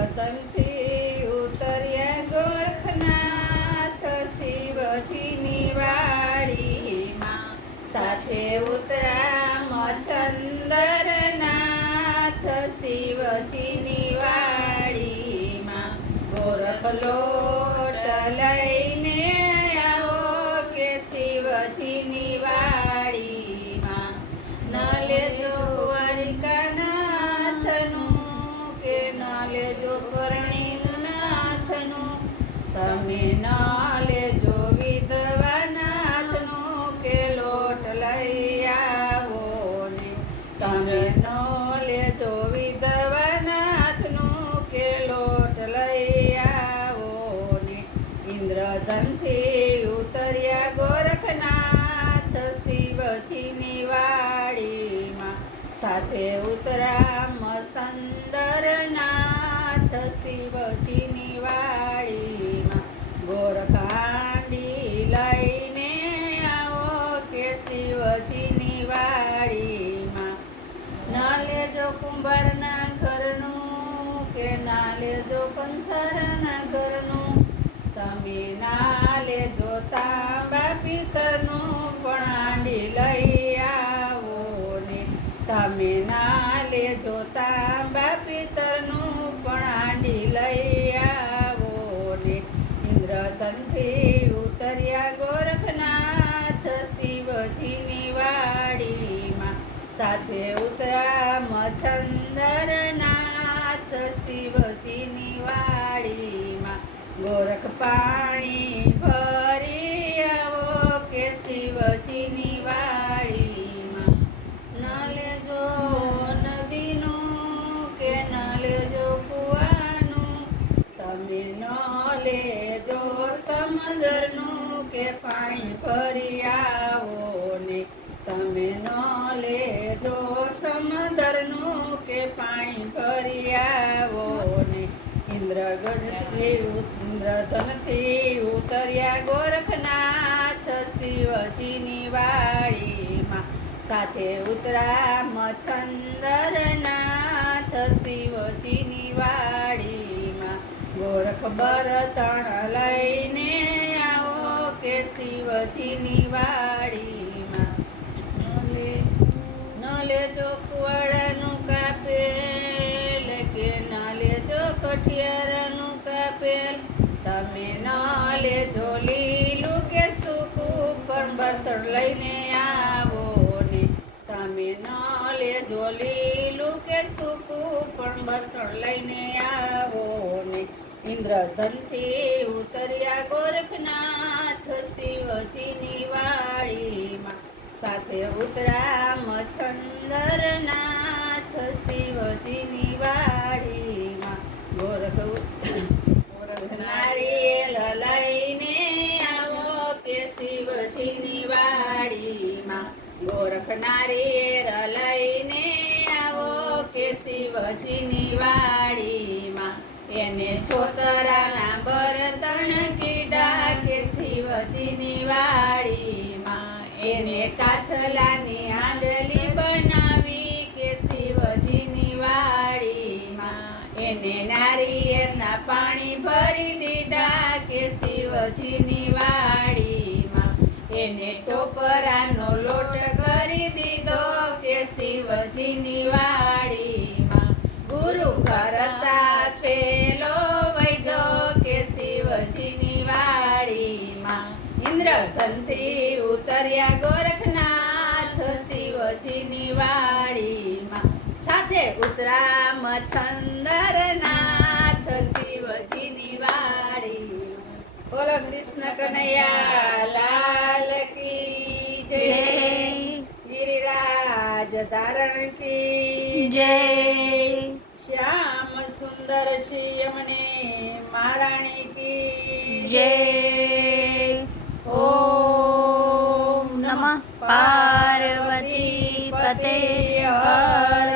ઇન્દ્રધનથી ઉતર્યા ગોરખનાથ શિવજીની વાડીમાં, સાથે ઉતરા મચ્છંદરનાથ શિવજીની વાડીમાં. ગોરખ લોટ લઈને આવો કે શિવજીની વાડીમાં, ન લેજો દ્વારિકાનાથનું કે ન લેજો પરણીનાથનું, તમે ન લેજો વિધવાનાથનું કે લોટ લઈ આવો ને. તમે ન લેજો વિધવાનાથનું કે લોટ લઈ આવો ને. ઇન્દ્રધનથી ઉતર્યા ગોરખનાથ શિવજીની વાડીમાં, સાથે ઉતરા મસંદરનાથ શિવજીની વાડીમાં. ગોરખ હાંડી લઈને આવો કે શિવજીની વાડીમાં, ના લેજો કુંભારના ઘરનું કે ના લેજો કંસારના ઘરનું, તમે ના લેજો તાંબા પિત્તરનું પણ હાંડી લઈ આવો ને. તમે ના લેજો તાંબા પિત્તરનું પણ હાંડી લઈ આવો ને. ઇન્દ્રધનથી ઉતર્યા ગોરખનાથ શિવજીની વાડીમાં, સાથે ઉતરા મચ્છંદરનાથ શિવજીની વાડીમાં. ગોરખ પાણી ભરી આવો કે શિવજીની વાડીમાં, ન લેજો નદીનું કે ન લેજો કૂવાનું, તમે ન લેજો સમુદ્રનું કે પાણી ભરી આવો ને. તમે ન લેજો સમુદ્રનું કે પાણી ભરી આવો ને. ઇન્દ્રધનથી ઉતર્યા ગોરખનાથ શિવજીની વાડીમાં, સાથે ઉતરા મચ્છંદરનાથ શિવજીની વાડીમાં. ગોરખ બરતણ લઈને આવો કે શિવજીની વાડીમાં, ન લેજો કુવાડાનું કાપેલ કે ન લેજો કઠિયારાનું કાપેલ, તમે ન લેજો લીલું કે સૂકું પણ બરતણ લઈને આવો ને. તમે ન લેજો લીલું કે સૂકું પણ બરતણ લઈને આવો ને. ઇન્દ્રધનથી ઉતર્યા ગોરખનાથ શિવજીની વાડીમાં, સાથે ઉતરા મચ્છંદરનાથ શિવજીની વાડીમાં. ગોરખ નારિયેલ લઈને આવો કે શિવજીની વાડીમાં. ગોરખ નારિયેલ લઈને આવો કે શિવજીની વાડીમાં. એને છોતરાના બરતણ કીધા કે શિવજીની વાડીમાં. એને કાછલાની હાંડલી બનાવી કે શિવજીની વાડીમાં. એને નારિયેળના પાણી ભરી દીધા કે શિવજીની વાડીમાં. એને ટોપરાનો લોટ કરી દીધો કે શિવજીની વાડીમાં. ગુરુ કરતા સેલો વૈદો કે શિવજીની વાડીમાં. ઇન્દ્રધનથી ઉતર્યા ગોરખનાથ શિવજીની વાડીમાં, સાથે ઉતરા મચ્છંદરનાથ શિવજીની વાડીમાં. બોલો કૃષ્ણ કનૈયા લાલ કી જય, ગિરિરાજ ધારણ કી જય. શ્યામ સુંદર શ્રી યમને મહારાણી કી જય. ઓમ નમઃ પાર્વતી પતે હર